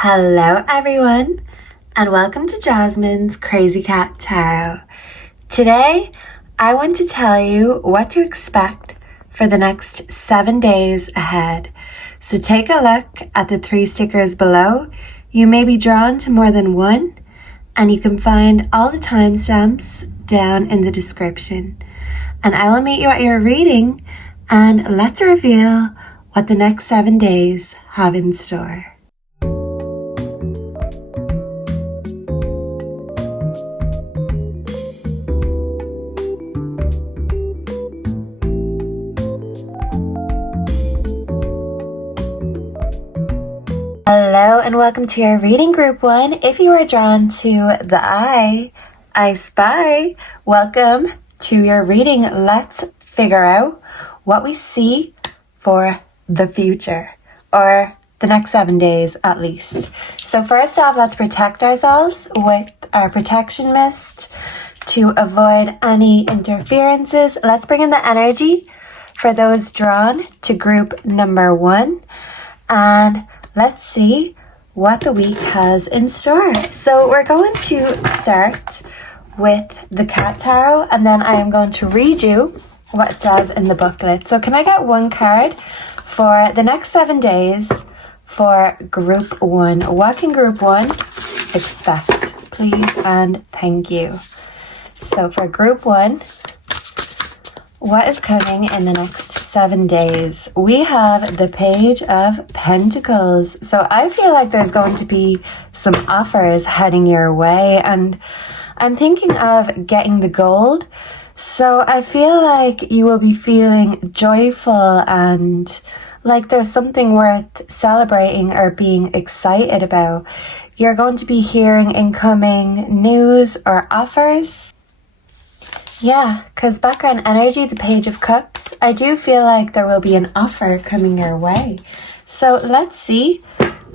Hello everyone, and welcome to Jasmine's Crazy Cat Tarot. Today, I want to tell you what to expect for the next 7 days ahead. So take a look at the 3 stickers below. You may be drawn to more than one, and you can find all the timestamps down in the description. And I will meet you at your reading, and let's reveal what the next 7 days have in store. Hello and welcome to your reading group 1. If you are drawn to the I spy, welcome to your reading. Let's figure out what we see for the future, or the next 7 days at least. So first off, let's protect ourselves with our protection mist to avoid any interferences. Let's bring in the energy for those drawn to group number 1, and let's see what the week has in store. So we're going to start with the cat tarot, and then I am going to read you what it says in the booklet. So can I get one card for the next 7 days for group 1? What can group 1 expect, please, and thank you. So for group 1, what is coming in the next 7 days? We have the Page of Pentacles. So I feel like there's going to be some offers heading your way, and I'm thinking of getting the gold. So I feel like you will be feeling joyful and like there's something worth celebrating or being excited about. You're going to be hearing incoming news or offers. Yeah, because background energy, the Page of Cups, I do feel like there will be an offer coming your way. So let's see.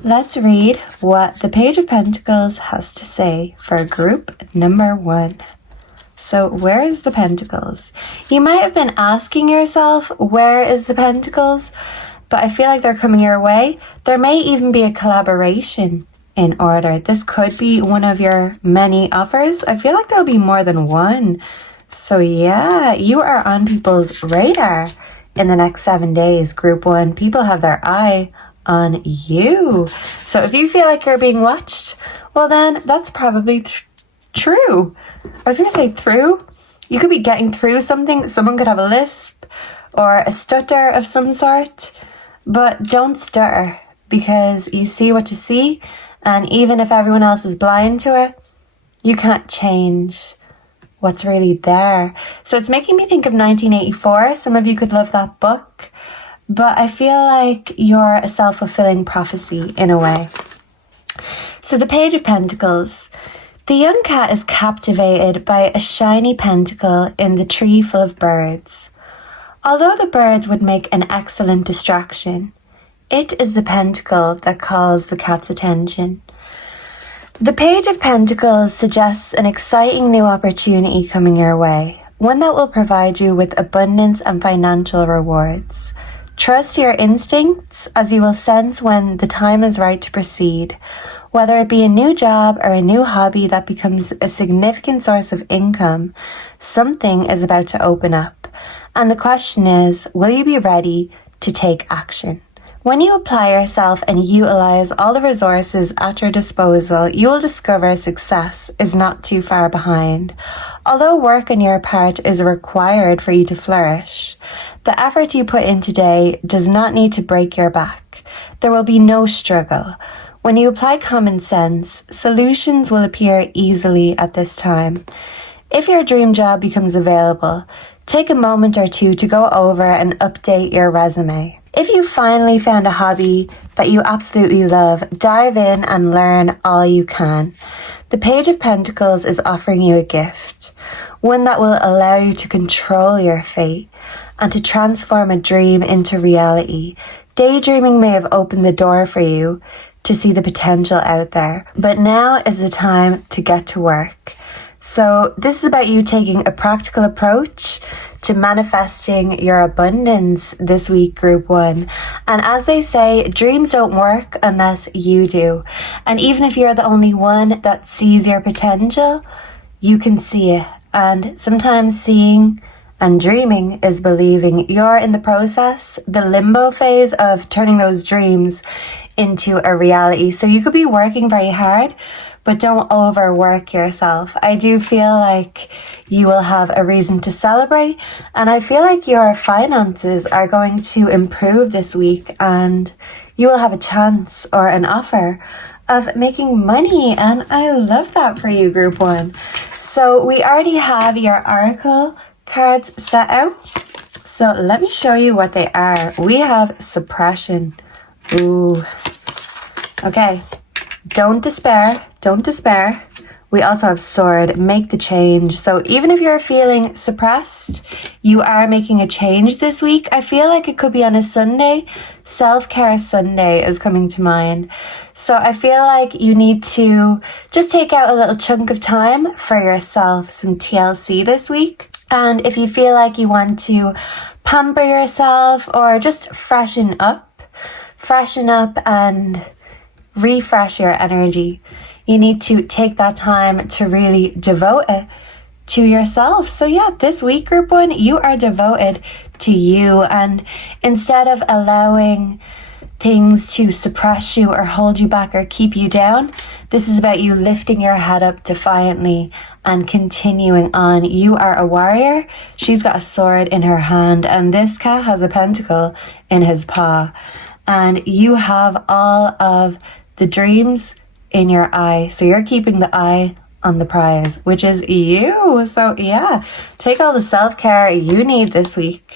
Let's read what the Page of Pentacles has to say for group number 1. So where is the Pentacles? You might have been asking yourself, where is the Pentacles? But I feel like they're coming your way. There may even be a collaboration in order. This could be one of your many offers. I feel like there'll be more than one. So yeah, you are on people's radar in the next 7 days, group 1. People have their eye on you. So if you feel like you're being watched, well then that's probably true. I was going to say through. You could be getting through something. Someone could have a lisp or a stutter of some sort, but don't stutter because you see what you see, and even if everyone else is blind to it, you can't change what's really there. So it's making me think of 1984. Some of you could love that book, but I feel like you're a self-fulfilling prophecy in a way. So the Page of Pentacles. The young cat is captivated by a shiny pentacle in the tree full of birds. Although the birds would make an excellent distraction, it is the pentacle that calls the cat's attention. The Page of Pentacles suggests an exciting new opportunity coming your way, one that will provide you with abundance and financial rewards. Trust your instincts, as you will sense when the time is right to proceed, whether it be a new job or a new hobby that becomes a significant source of income. Something is about to open up, and the question is, will you be ready to take action? When you apply yourself and utilize all the resources at your disposal, you will discover success is not too far behind. Although work on your part is required for you to flourish, the effort you put in today does not need to break your back. There will be no struggle. When you apply common sense, solutions will appear easily at this time. If your dream job becomes available, take a moment or two to go over and update your resume. If you finally found a hobby that you absolutely love, dive in and learn all you can. The Page of Pentacles is offering you a gift, one that will allow you to control your fate and to transform a dream into reality. Daydreaming may have opened the door for you to see the potential out there, but now is the time to get to work. So this is about you taking a practical approach to to manifesting your abundance this week, group one. And as they say, dreams don't work unless you do. And even if you're the only one that sees your potential, you can see it. And sometimes seeing and dreaming is believing. You're in the process, the limbo phase of turning those dreams into a reality. So you could be working very hard, but don't overwork yourself. I do feel like you will have a reason to celebrate, and I feel like your finances are going to improve this week, and you will have a chance or an offer of making money, and I love that for you, group one. So we already have your oracle cards set out, so let me show you what they are. We have suppression. Ooh. Okay, don't despair. Don't despair. We also have sword, make the change. So even if you're feeling suppressed, you are making a change this week. I feel like it could be on a Sunday. Self-care Sunday is coming to mind. So I feel like you need to just take out a little chunk of time for yourself, some TLC this week. And if you feel like you want to pamper yourself or just freshen up and refresh your energy, you need to take that time to really devote it to yourself. So yeah, this week, group one, you are devoted to you. And instead of allowing things to suppress you or hold you back or keep you down, this is about you lifting your head up defiantly and continuing on. You are a warrior. She's got a sword in her hand, and this cat has a pentacle in his paw. And you have all of the dreams in your eye. So you're keeping the eye on the prize, which is you. So yeah, take all the self-care you need this week.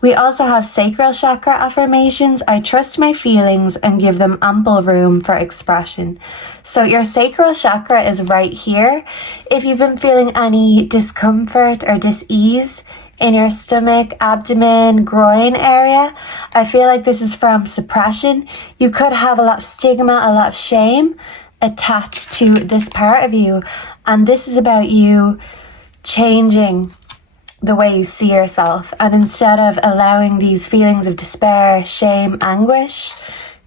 We also have sacral chakra affirmations. I trust my feelings and give them ample room for expression. So your sacral chakra is right here. If you've been feeling any discomfort or dis-ease in your stomach, abdomen, groin area, I feel like this is from suppression. You could have a lot of stigma, a lot of shame attached to this part of you. And this is about you changing the way you see yourself. And instead of allowing these feelings of despair, shame, anguish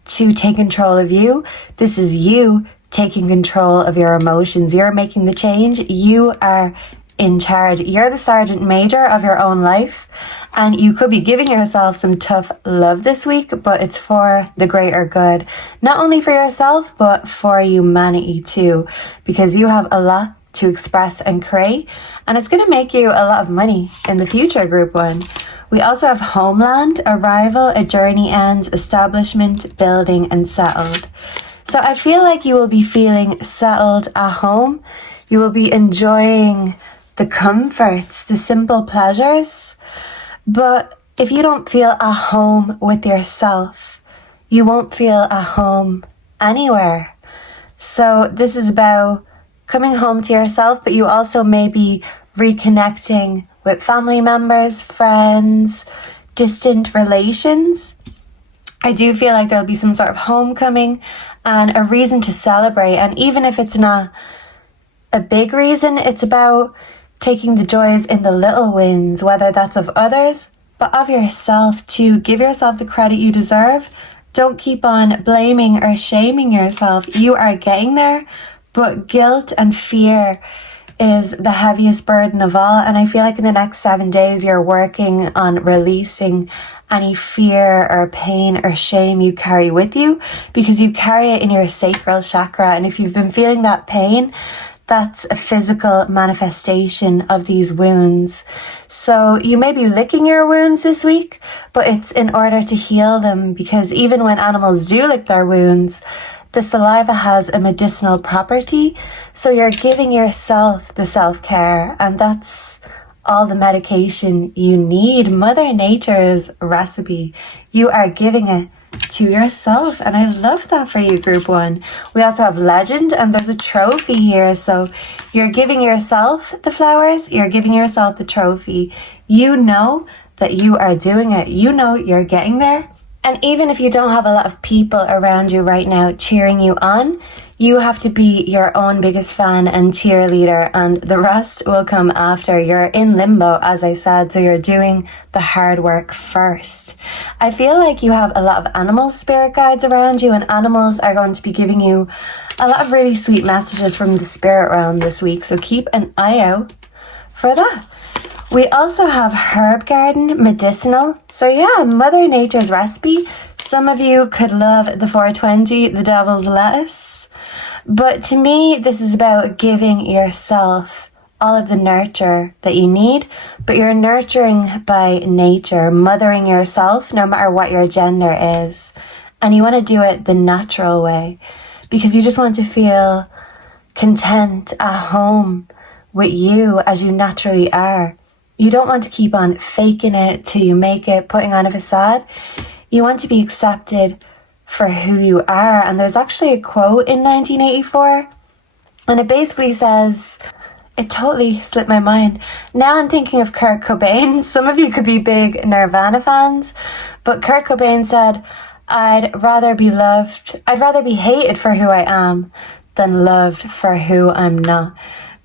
to take control of you, this is you taking control of your emotions. You're making the change. You are in charge. You're the sergeant major of your own life, and you could be giving yourself some tough love this week, but it's for the greater good. Not only for yourself, but for humanity too, because you have a lot to express and create, and it's going to make you a lot of money in the future, group one. We also have homeland, arrival, a journey ends, establishment, building, and settled. So I feel like you will be feeling settled at home. You will be enjoying the comforts, the simple pleasures. But if you don't feel at home with yourself, you won't feel at home anywhere. So this is about coming home to yourself, but you also may be reconnecting with family members, friends, distant relations. I do feel like there'll be some sort of homecoming and a reason to celebrate. And even if it's not a big reason, it's about taking the joys in the little wins, whether that's of others, but of yourself too. Give yourself the credit you deserve. Don't keep on blaming or shaming yourself. You are getting there, but guilt and fear is the heaviest burden of all. And I feel like in the next 7 days, you're working on releasing any fear or pain or shame you carry with you, because you carry it in your sacral chakra. And if you've been feeling that pain, that's a physical manifestation of these wounds. So you may be licking your wounds this week, but it's in order to heal them, because even when animals do lick their wounds, the saliva has a medicinal property. So you're giving yourself the self-care, and that's all the medication you need. Mother Nature's recipe. You are giving it to yourself, and I love that for you, group one. We also have legend, and there's a trophy here. So you're giving yourself the flowers, you're giving yourself the trophy. You know that you are doing it. You know you're getting there, And even if you don't have a lot of people around you right now cheering you on, you have to be your own biggest fan and cheerleader, and the rest will come after. You're in limbo, as I said, so you're doing the hard work first. I feel like you have a lot of animal spirit guides around you, and animals are going to be giving you a lot of really sweet messages from the spirit realm this week, so keep an eye out for that. We also have herb garden, medicinal. So yeah, Mother Nature's recipe. Some of you could love the 420, the devil's lettuce. But to me, this is about giving yourself all of the nurture that you need. But you're nurturing by nature, mothering yourself, no matter what your gender is. And you want to do it the natural way, because you just want to feel content at home with you as you naturally are. You don't want to keep on faking it till you make it, putting on a facade. You want to be accepted for who you are. And there's actually a quote in 1984, and it basically says, it totally slipped my mind. Now I'm thinking of Kurt Cobain. Some of you could be big Nirvana fans, but Kurt Cobain said, I'd rather be hated for who I am than loved for who I'm not.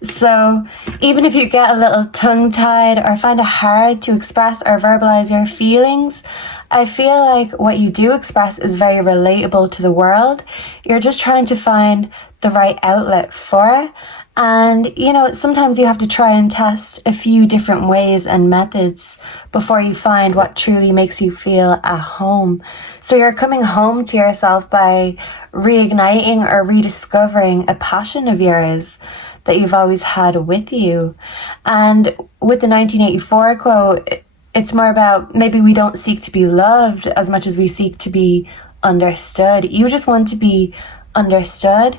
So even if you get a little tongue-tied or find it hard to express or verbalize your feelings, I feel like what you do express is very relatable to the world. You're just trying to find the right outlet for it. And, you know, sometimes you have to try and test a few different ways and methods before you find what truly makes you feel at home. So you're coming home to yourself by reigniting or rediscovering a passion of yours that you've always had with you. And with the 1984 quote, it's more about maybe we don't seek to be loved as much as we seek to be understood. You just want to be understood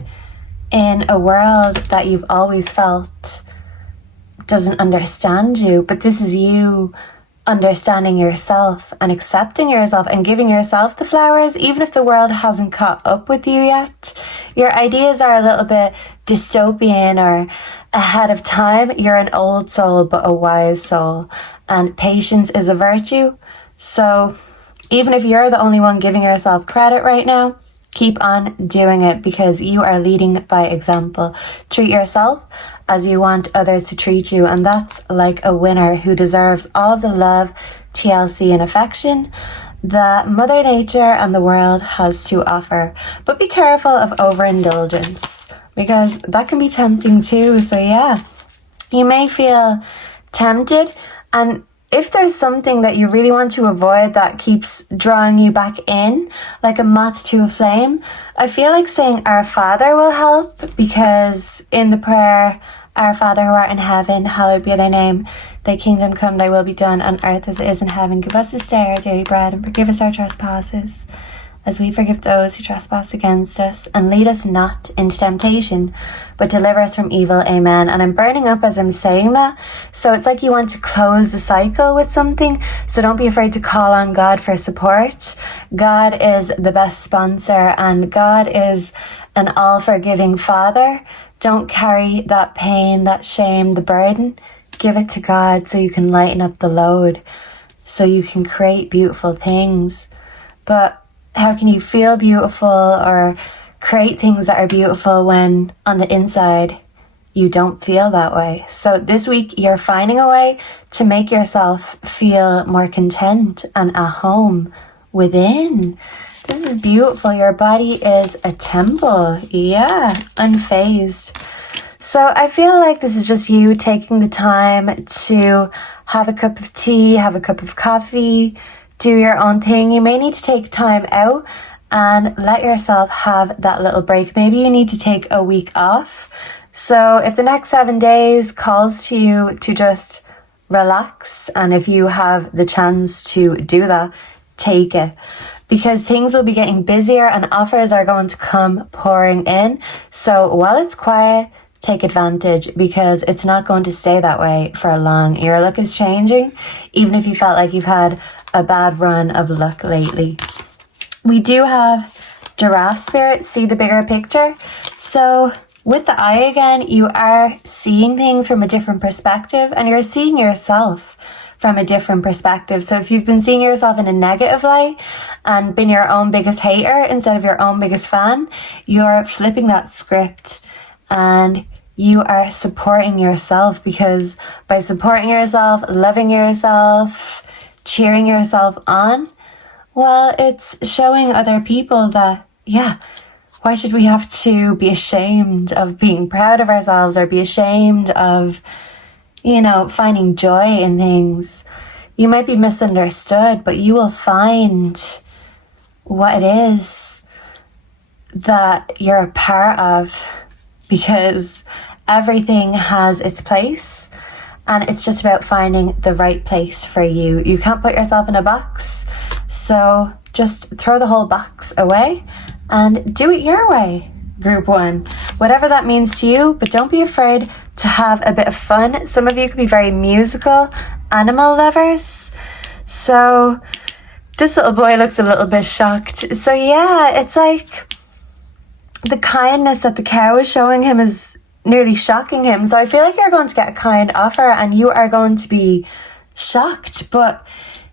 in a world that you've always felt doesn't understand you. But this is you understanding yourself and accepting yourself and giving yourself the flowers, even if the world hasn't caught up with you yet. Your ideas are a little bit dystopian or ahead of time. You're an old soul, but a wise soul. And patience is a virtue. So even if you're the only one giving yourself credit right now, keep on doing it, because you are leading by example. Treat yourself as you want others to treat you, and that's like a winner who deserves all the love, TLC and affection that Mother Nature and the world has to offer. But be careful of overindulgence, because that can be tempting too. So yeah, you may feel tempted, and if there's something that you really want to avoid that keeps drawing you back in, like a moth to a flame, I feel like saying Our Father will help, because in the prayer, Our Father who art in heaven, hallowed be thy name. Thy kingdom come, thy will be done on earth as it is in heaven. Give us this day our daily bread, and forgive us our trespasses, as we forgive those who trespass against us. And lead us not into temptation, but deliver us from evil. Amen. And I'm burning up as I'm saying that. So it's like you want to close the cycle with something. So don't be afraid to call on God for support. God is the best sponsor, and God is an all-forgiving Father. Don't carry that pain, that shame, the burden. Give it to God so you can lighten up the load, so you can create beautiful things. But how can you feel beautiful or create things that are beautiful when on the inside you don't feel that way? So this week you're finding a way to make yourself feel more content and at home within. This is beautiful. Your body is a temple. Yeah, unfazed. So I feel like this is just you taking the time to have a cup of tea, have a cup of coffee, do your own thing. You may need to take time out and let yourself have that little break. Maybe you need to take a week off. So if the next 7 days calls to you to just relax, and if you have the chance to do that, take it. Because things will be getting busier and offers are going to come pouring in. So while it's quiet, take advantage, because it's not going to stay that way for long. Your luck is changing, even if you felt like you've had a bad run of luck lately. We do have giraffe spirit, see the bigger picture. So with the eye again, you are seeing things from a different perspective, and you're seeing yourself from a different perspective. So if you've been seeing yourself in a negative light and been your own biggest hater instead of your own biggest fan, you're flipping that script and you are supporting yourself, because by supporting yourself, loving yourself, cheering yourself on, well, it's showing other people that, yeah, why should we have to be ashamed of being proud of ourselves or be ashamed of, you know, finding joy in things? You might be misunderstood, but you will find what it is that you're a part of, because everything has its place and it's just about finding the right place for you. You can't put yourself in a box, so just throw the whole box away and do it your way, group one. Whatever that means to you, but don't be afraid to have a bit of fun. Some of you could be very musical animal lovers. So this little boy looks a little bit shocked. So yeah, it's like the kindness that the cow is showing him is nearly shocking him. So I feel like you're going to get a kind offer and you are going to be shocked, but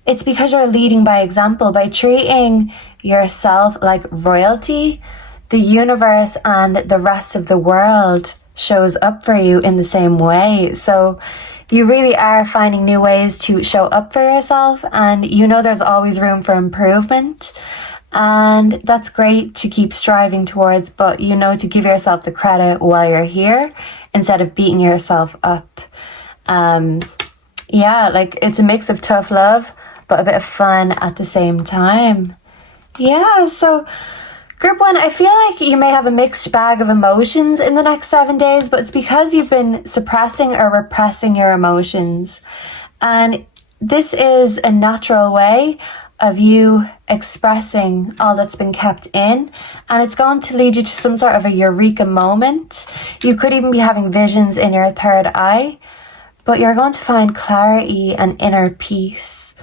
it's because you're leading by example. By treating yourself like royalty, the universe and the rest of the world shows up for you in the same way. So you really are finding new ways to show up for yourself, and you know there's always room for improvement. And that's great to keep striving towards, but you know to give yourself the credit while you're here instead of beating yourself up. Yeah, like it's a mix of tough love, but a bit of fun at the same time. Yeah, so group one, I feel like you may have a mixed bag of emotions in the next 7 days, but it's because you've been suppressing or repressing your emotions. And this is a natural way of you expressing all that's been kept in, and it's going to lead you to some sort of a eureka moment. You could even be having visions in your third eye, but you're going to find clarity and inner peace.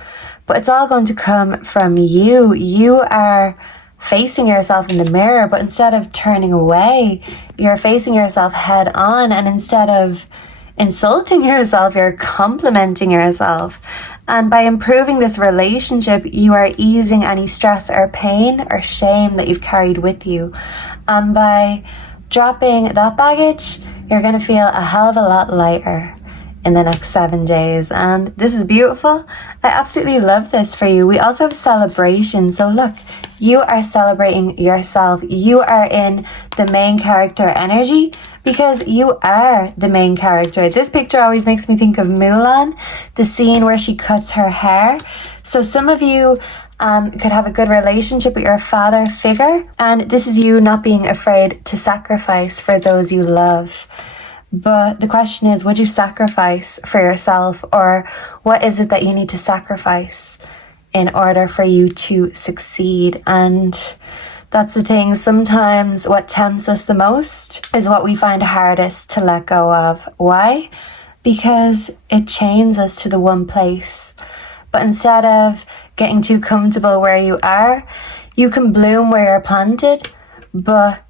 But it's all going to come from you. You are facing yourself in the mirror, but instead of turning away, you're facing yourself head on, and instead of insulting yourself, you're complimenting yourself. And by improving this relationship, you are easing any stress or pain or shame that you've carried with you. And by dropping that baggage, you're going to feel a hell of a lot lighter in the next 7 days. And this is beautiful. I absolutely love this for you. We also have celebration. So look, you are celebrating yourself. You are in the main character energy, because you are the main character. This picture always makes me think of Mulan, the scene where she cuts her hair. So some of you could have a good relationship with your father figure, and this is you not being afraid to sacrifice for those you love. But the question is, would you sacrifice for yourself, or what is it that you need to sacrifice in order for you to succeed? And that's the thing. Sometimes what tempts us the most is what we find hardest to let go of. Why? Because it chains us to the one place. But instead of getting too comfortable where you are, you can bloom where you're planted, but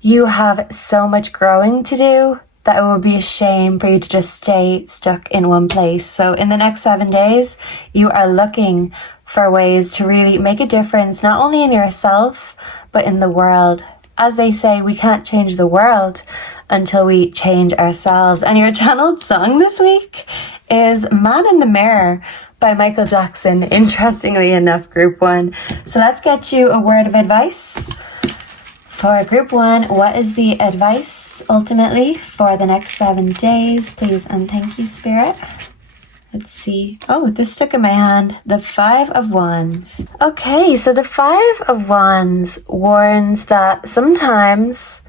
you have so much growing to do that it would be a shame for you to just stay stuck in one place. So in the next 7 days, you are looking for ways to really make a difference, not only in yourself, but in the world. As they say, we can't change the world until we change ourselves. And your channeled song this week is Man in the Mirror by Michael Jackson, interestingly enough, group one. So let's get you a word of advice. For group one, what is the advice ultimately for the next 7 days? Please and thank you, Spirit. Let's see. Oh, this stuck in my hand. The 5 of Wands. Okay, so the 5 of Wands warns that sometimes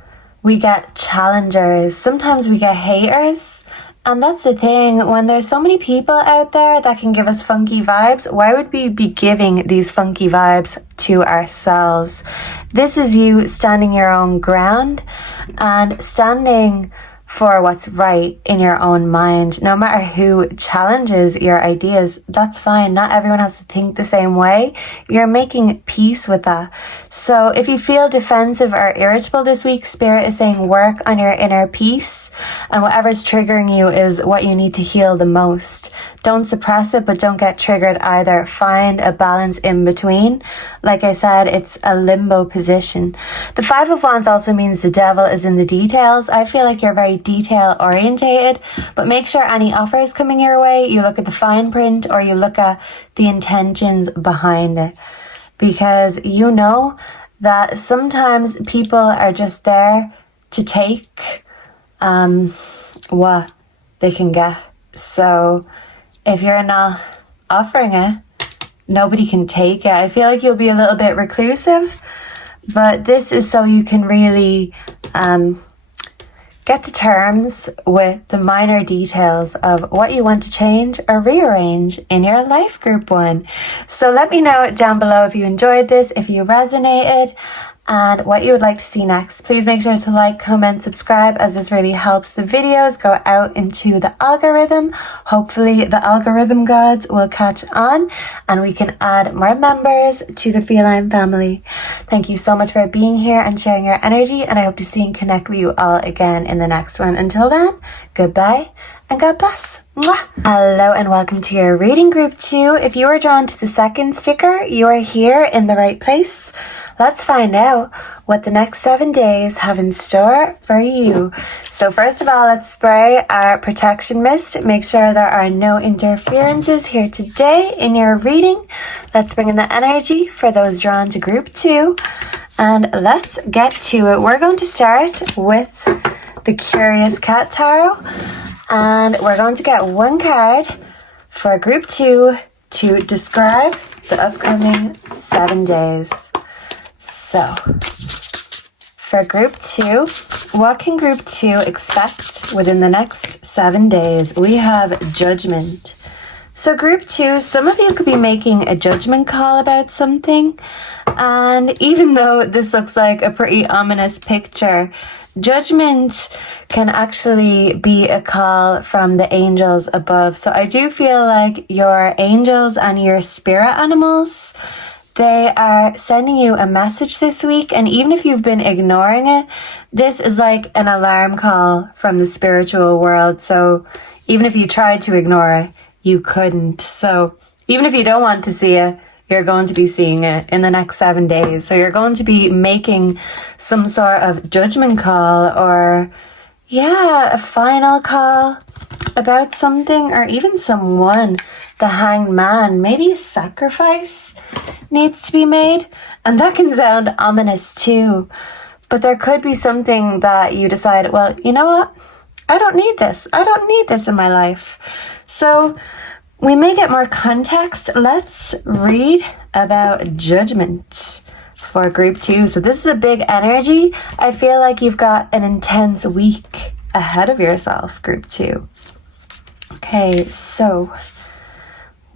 we get challengers, sometimes we get haters. And that's the thing, when there's so many people out there that can give us funky vibes, why would we be giving these funky vibes to ourselves? This is you standing your own ground and standing for what's right in your own mind. No matter who challenges your ideas, that's fine. Not everyone has to think the same way. You're making peace with that. So if you feel defensive or irritable this week, Spirit is saying work on your inner peace, and whatever's triggering you is what you need to heal the most. Don't suppress it, but don't get triggered either. Find a balance in between. Like I said, it's a limbo position. The Five of Wands also means the devil is in the details. I feel like you're very detail orientated, but make sure any offers coming your way, you look at the fine print or you look at the intentions behind it. Because you know that sometimes people are just there to take what they can get. So if you're not offering it, nobody can take it. I feel like you'll be a little bit reclusive, but this is so you can really get to terms with the minor details of what you want to change or rearrange in your life, Group 1. So let me know down below if you enjoyed this, if you resonated, and what you would like to see next. Please make sure to like, comment, subscribe, as this really helps the videos go out into the algorithm. Hopefully the algorithm gods will catch on and we can add more members to the feline family. Thank you so much for being here and sharing your energy, and I hope to see and connect with you all again in the next one. Until then, goodbye and God bless. Mwah. Hello and welcome to your reading, Group 2. If you are drawn to the second sticker, you are here in the right place. Let's find out what the next 7 days have in store for you. So first of all, let's spray our protection mist. Make sure there are no interferences here today in your reading. Let's bring in the energy for those drawn to Group 2. And let's get to it. We're going to start with the Curious Cat Tarot. And we're going to get one card for Group 2 to describe the upcoming 7 days. So, for Group 2, what can Group 2 expect within the next 7 days? We have Judgment. So Group 2, some of you could be making a judgment call about something. And even though this looks like a pretty ominous picture, judgment can actually be a call from the angels above. So I do feel like your angels and your spirit animals, they are sending you a message this week, and even if you've been ignoring it, this is like an alarm call from the spiritual world. So even if you tried to ignore it, you couldn't. So even if you don't want to see it, you're going to be seeing it in the next 7 days. So you're going to be making some sort of judgment call, or a final call about something, or even someone. The Hanged Man, maybe a sacrifice needs to be made, and that can sound ominous too, but there could be something that you decide, well, you know what, I don't need this in my life. So we may get more context. Let's read about Judgment for Group 2. So this is a big energy. I feel like you've got an intense week ahead of yourself, Group 2. Okay, so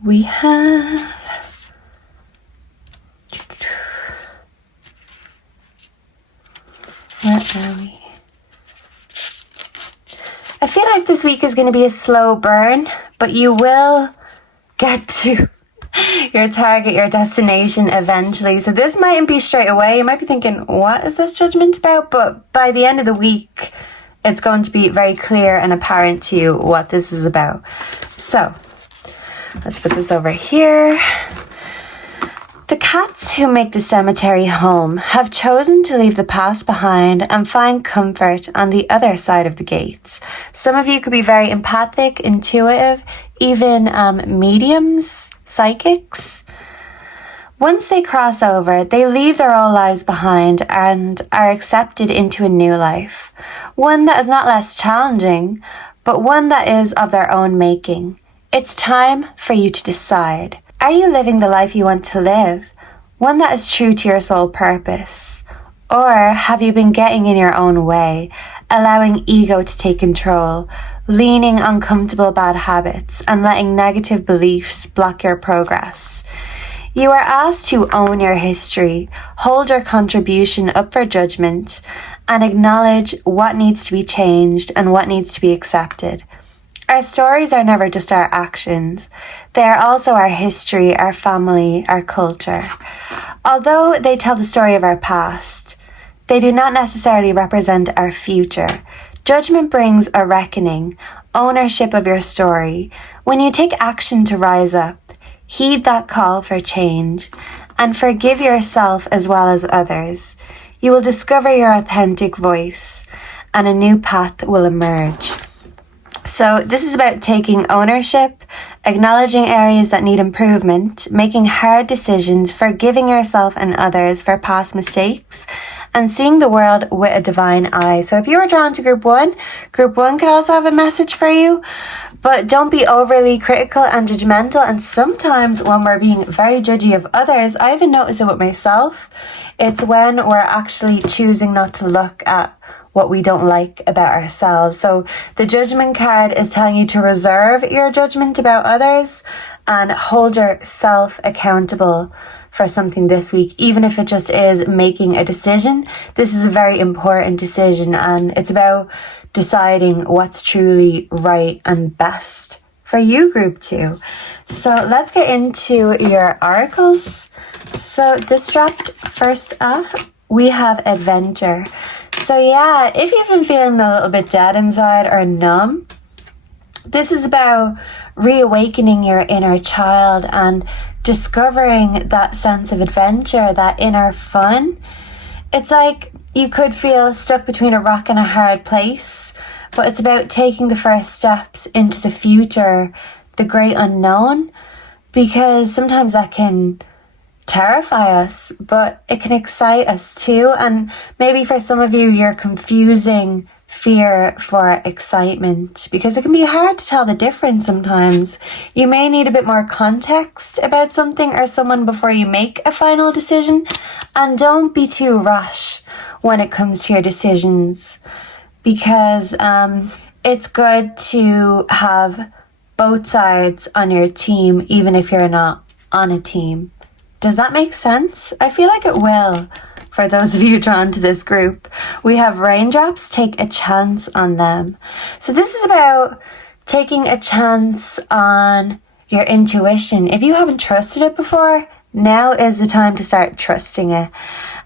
we have where are we? I feel like this week is going to be a slow burn, but you will get to your target, your destination eventually. So this mightn't be straight away. You might be thinking, what is this judgment about? But by the end of the week, it's going to be very clear and apparent to you what this is about. So let's put this over here. The cats who make the cemetery home have chosen to leave the past behind and find comfort on the other side of the gates. Some of you could be very empathic, intuitive, even mediums, psychics. Once they cross over, they leave their old lives behind and are accepted into a new life. One that is not less challenging, but one that is of their own making. It's time for you to decide. Are you living the life you want to live? One that is true to your soul purpose? Or have you been getting in your own way, allowing ego to take control, leaning on comfortable bad habits, and letting negative beliefs block your progress? You are asked to own your history, hold your contribution up for judgment, and acknowledge what needs to be changed and what needs to be accepted. Our stories are never just our actions. They are also our history, our family, our culture. Although they tell the story of our past, they do not necessarily represent our future. Judgment brings a reckoning, ownership of your story. When you take action to rise up, heed that call for change, and forgive yourself as well as others, you will discover your authentic voice, and a new path will emerge. So this is about taking ownership, acknowledging areas that need improvement, making hard decisions, forgiving yourself and others for past mistakes, and seeing the world with a divine eye. So if you were drawn to Group 1 could also have a message for you, but don't be overly critical and judgmental. And sometimes when we're being very judgy of others, I even notice it with myself, it's when we're actually choosing not to look at what we don't like about ourselves. So the judgment card is telling you to reserve your judgment about others and hold yourself accountable for something this week, even if it just is making a decision. This is a very important decision, and it's about deciding what's truly right and best for you, Group 2. So let's get into your oracles. So this dropped first off. We have adventure. So yeah, if you've been feeling a little bit dead inside or numb, this is about reawakening your inner child and discovering that sense of adventure, that inner fun. It's like you could feel stuck between a rock and a hard place, but it's about taking the first steps into the future, the great unknown, because sometimes that can terrify us, but it can excite us too. And maybe for some of you, you're confusing fear for excitement, because it can be hard to tell the difference sometimes. You may need a bit more context about something or someone before you make a final decision, and don't be too rushed when it comes to your decisions, because it's good to have both sides on your team, even if you're not on a team. Does that make sense? I feel like it will. For those of you drawn to this group, we have raindrops. Take a chance on them. So this is about taking a chance on your intuition. If you haven't trusted it before, now is the time to start trusting it.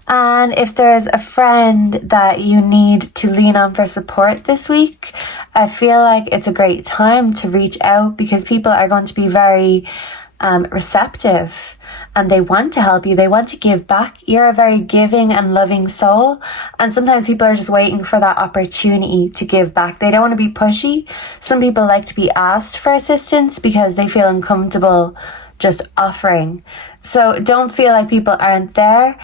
And if there's a friend that you need to lean on for support this week, I feel like it's a great time to reach out, because people are going to be very receptive. And they want to help you. They want to give back. You're a very giving and loving soul. And sometimes people are just waiting for that opportunity to give back. They don't want to be pushy. Some people like to be asked for assistance because they feel uncomfortable just offering. So don't feel like people aren't there.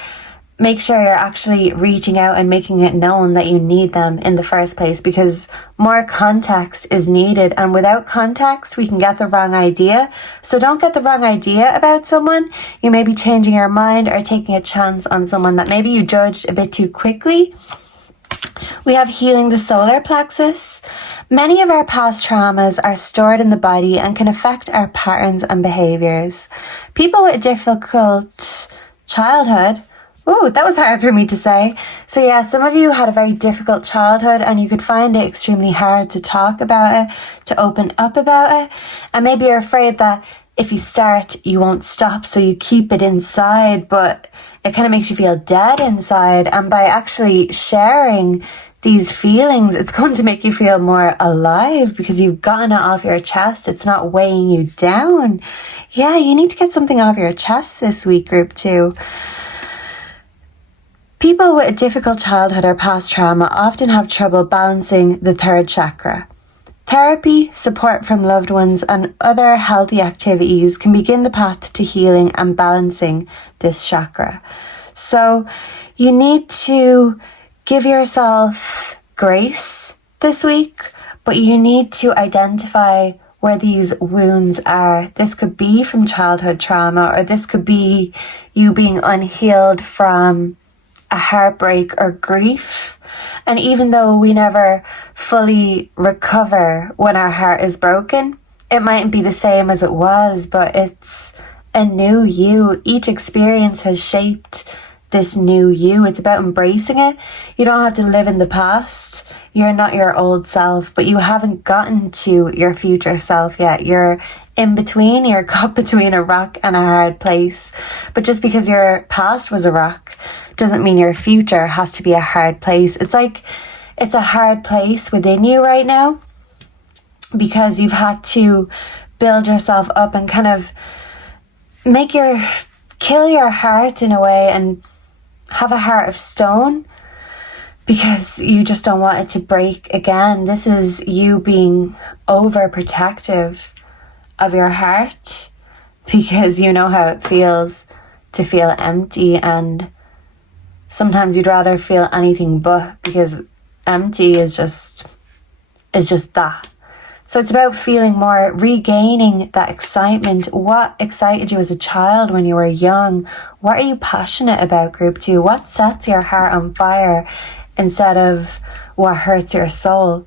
Make sure you're actually reaching out and making it known that you need them in the first place, because more context is needed. And without context, we can get the wrong idea. So don't get the wrong idea about someone. You may be changing your mind or taking a chance on someone that maybe you judged a bit too quickly. We have healing the solar plexus. Many of our past traumas are stored in the body and can affect our patterns and behaviors. People with difficult childhood. Oh, that was hard for me to say. So yeah, some of you had a very difficult childhood and you could find it extremely hard to talk about it, to open up about it. And maybe you're afraid that if you start, you won't stop, so you keep it inside, but it kind of makes you feel dead inside. And by actually sharing these feelings, it's going to make you feel more alive, because you've gotten it off your chest. It's not weighing you down. Yeah, you need to get something off your chest this week, Group 2. People with a difficult childhood or past trauma often have trouble balancing the third chakra. Therapy, support from loved ones, and other healthy activities can begin the path to healing and balancing this chakra. So you need to give yourself grace this week, but you need to identify where these wounds are. This could be from childhood trauma, or this could be you being unhealed from a heartbreak or grief. And even though we never fully recover when our heart is broken, it mightn't be the same as it was, but it's a new you. Each experience has shaped this new you. It's about embracing it. You don't have to live in the past. You're not your old self, but you haven't gotten to your future self yet. You're in between. You're caught between a rock and a hard place. But just because your past was a rock doesn't mean your future has to be a hard place. It's like it's a hard place within you right now because you've had to build yourself up and kind of kill your heart in a way and have a heart of stone because you just don't want it to break again. This is you being overprotective of your heart because you know how it feels to feel empty, and sometimes you'd rather feel anything but, because empty is just that. So it's about feeling more, regaining that excitement. What excited you as a child when you were young? What are you passionate about, group 2? What sets your heart on fire instead of what hurts your soul?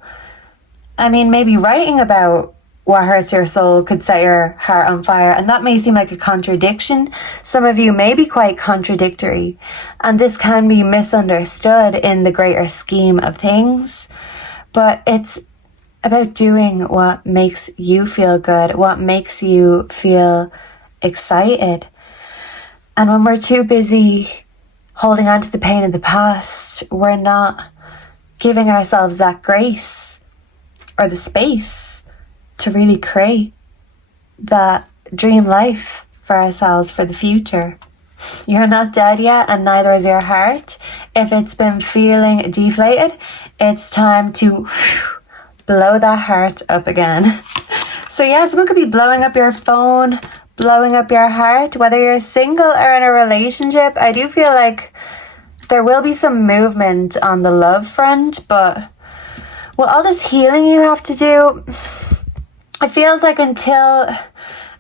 I mean, maybe writing about what hurts your soul could set your heart on fire, and that may seem like a contradiction. Some of you may be quite contradictory, and this can be misunderstood in the greater scheme of things, but it's about doing what makes you feel good, what makes you feel excited. And when we're too busy holding on to the pain of the past, we're not giving ourselves that grace or the space to really create that dream life for ourselves for the future. You're not dead yet, and neither is your heart. If it's been feeling deflated, it's time to blow that heart up again. So yeah, someone could be blowing up your phone, blowing up your heart, whether you're single or in a relationship. I do feel like there will be some movement on the love front, but with all this healing you have to do, it feels like until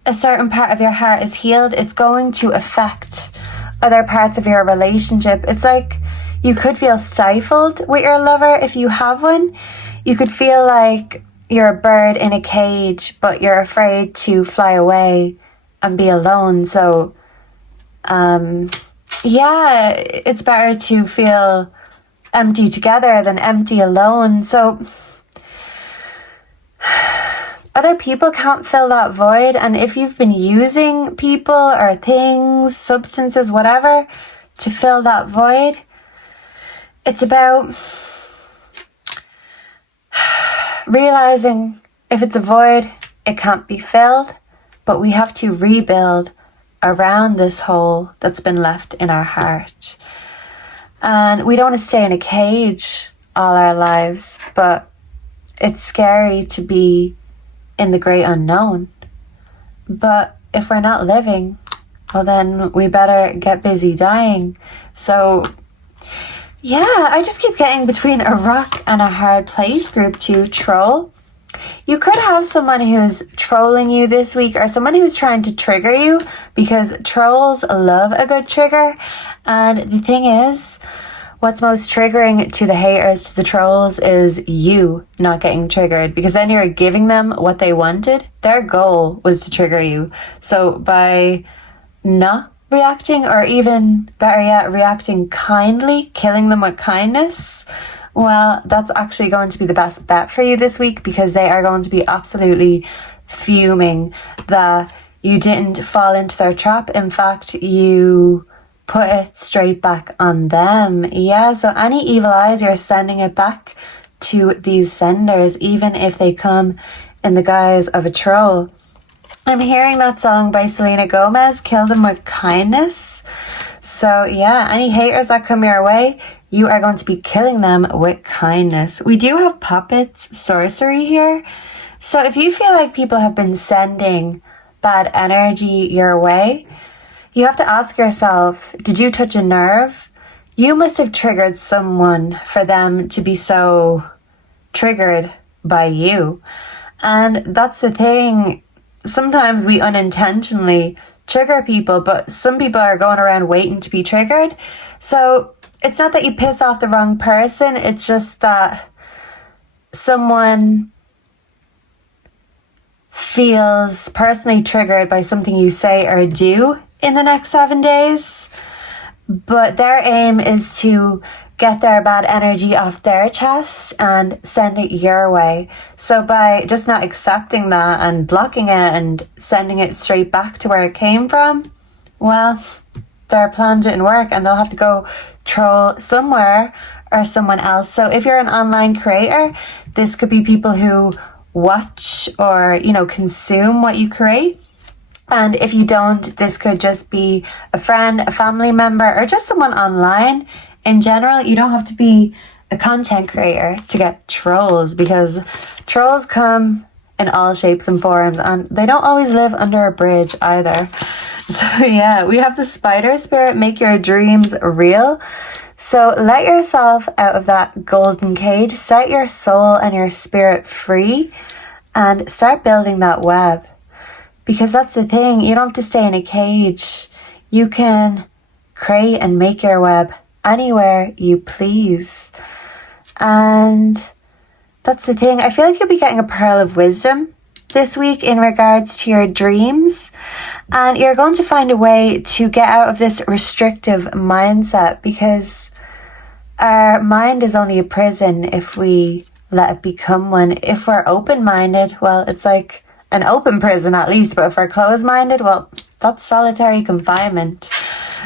a certain part of your heart is healed, it's going to affect other parts of your relationship. It's like you could feel stifled with your lover if you have one. You could feel like you're a bird in a cage, but you're afraid to fly away and be alone. So, yeah, it's better to feel empty together than empty alone. So, other people can't fill that void. And if you've been using people or things, substances, whatever, to fill that void, it's about realizing if it's a void, it can't be filled, but we have to rebuild around this hole that's been left in our heart. And we don't want to stay in a cage all our lives, but it's scary to be in the great unknown. But if we're not living, well, then we better get busy dying. So yeah, I just keep getting between a rock and a hard place, group 2, troll. You could have someone who's trolling you this week, or someone who's trying to trigger you, because trolls love a good trigger. And the thing is, what's most triggering to the haters, to the trolls, is you not getting triggered, because then you're giving them what they wanted. Their goal was to trigger you. So by not reacting, or even better yet, reacting kindly, killing them with kindness, well, that's actually going to be the best bet for you this week, because they are going to be absolutely fuming that you didn't fall into their trap. In fact, you put it straight back on them. Yeah, so any evil eyes, you're sending it back to these senders, even if they come in the guise of a troll. I'm hearing that song by Selena Gomez, Kill Them With Kindness. So yeah, any haters that come your way, you are going to be killing them with kindness. We do have puppets sorcery here. So if you feel like people have been sending bad energy your way, you have to ask yourself, did you touch a nerve? You must have triggered someone for them to be so triggered by you. And that's the thing. Sometimes we unintentionally trigger people, but some people are going around waiting to be triggered. So it's not that you piss off the wrong person. It's just that someone feels personally triggered by something you say or do in the next 7 days. but their aim is to get their bad energy off their chest and send it your way. So by just not accepting that and blocking it and sending it straight back to where it came from, well, their plan didn't work and they'll have to go troll somewhere or someone else. So if you're an online creator, this could be people who watch or, consume what you create. And if you don't, this could just be a friend, a family member, or just someone online. In general, you don't have to be a content creator to get trolls, because trolls come in all shapes and forms, and they don't always live under a bridge either. So yeah, we have the spider spirit, make your dreams real. So let yourself out of that golden cage, set your soul and your spirit free, and start building that web. Because that's the thing, you don't have to stay in a cage. You can create and make your web anywhere you please. And that's the thing, I feel like you'll be getting a pearl of wisdom this week in regards to your dreams. And you're going to find a way to get out of this restrictive mindset, because our mind is only a prison if we let it become one. If we're open-minded, well, it's like an open prison at least, but if we're closed-minded, well, that's solitary confinement.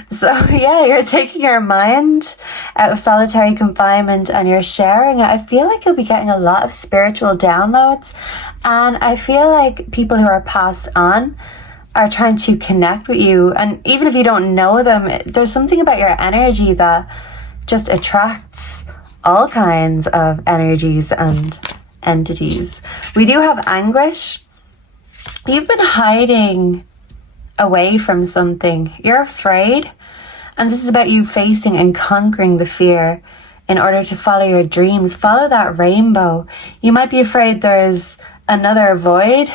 So yeah, you're taking your mind out of solitary confinement and you're sharing it. I feel like you'll be getting a lot of spiritual downloads, and I feel like people who are passed on are trying to connect with you. And even if you don't know them, there's something about your energy that just attracts all kinds of energies and entities. We do have anguish. You've been hiding away from something. You're afraid. And this is about you facing and conquering the fear in order to follow your dreams. Follow that rainbow. You might be afraid there's another void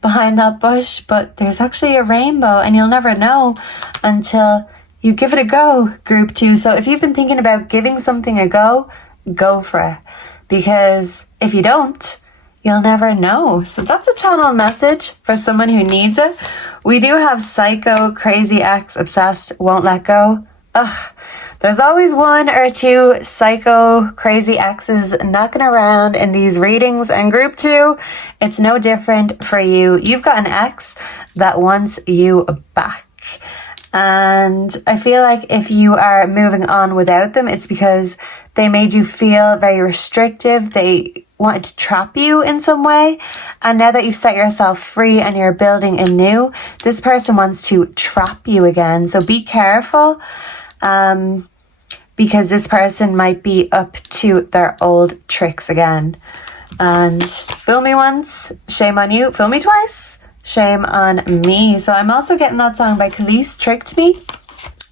behind that bush, but there's actually a rainbow, and you'll never know until you give it a go, group 2. So if you've been thinking about giving something a go, go for it. Because if you don't, you'll never know. So that's a channel message for someone who needs it. We do have psycho, crazy ex, obsessed, won't let go. Ugh, there's always one or two psycho, crazy exes knocking around in these readings. And group 2, it's no different for you. You've got an ex that wants you back. And I feel like if you are moving on without them, it's because they made you feel very restrictive. They wanted to trap you in some way. And now that you've set yourself free and you're building anew, this person wants to trap you again. So be careful, because this person might be up to their old tricks again. And fool me once, shame on you. Fool me twice, shame on me. So I'm also getting that song by Khalees, Tricked Me.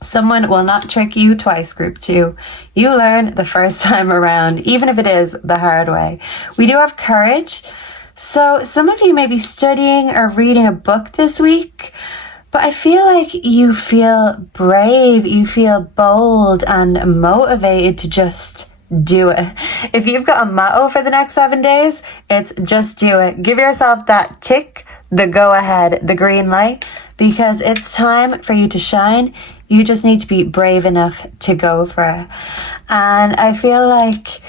Someone will not trick you twice, group 2. You learn the first time around, even if it is the hard way. We do have courage. So some of you may be studying or reading a book this week, but I feel like you feel brave, you feel bold and motivated to just do it. If you've got a motto for the next 7 days, it's just do it. Give yourself that tick, the go ahead, the green light, because it's time for you to shine. You just need to be brave enough to go for it. And I feel like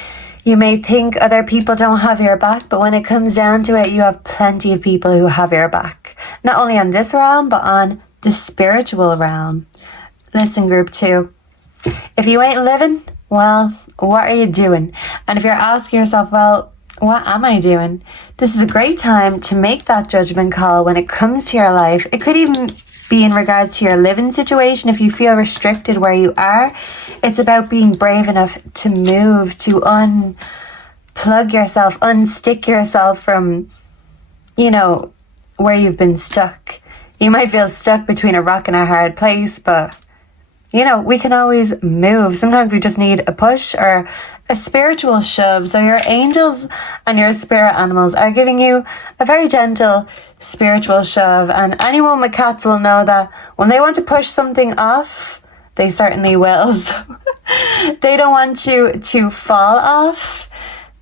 you may think other people don't have your back, but when it comes down to it, you have plenty of people who have your back. Not only on this realm, but on the spiritual realm. Listen, group 2, if you ain't living, well, what are you doing? And if you're asking yourself, well, what am I doing? This is a great time to make that judgment call when it comes to your life. It could even be in regards to your living situation. If you feel restricted where you are, it's about being brave enough to move, to unplug yourself, unstick yourself from, where you've been stuck. You might feel stuck between a rock and a hard place, but we can always move. Sometimes we just need a push or a spiritual shove. So your angels and your spirit animals are giving you a very gentle spiritual shove. And anyone with cats will know that when they want to push something off, they certainly will. So they don't want you to fall off.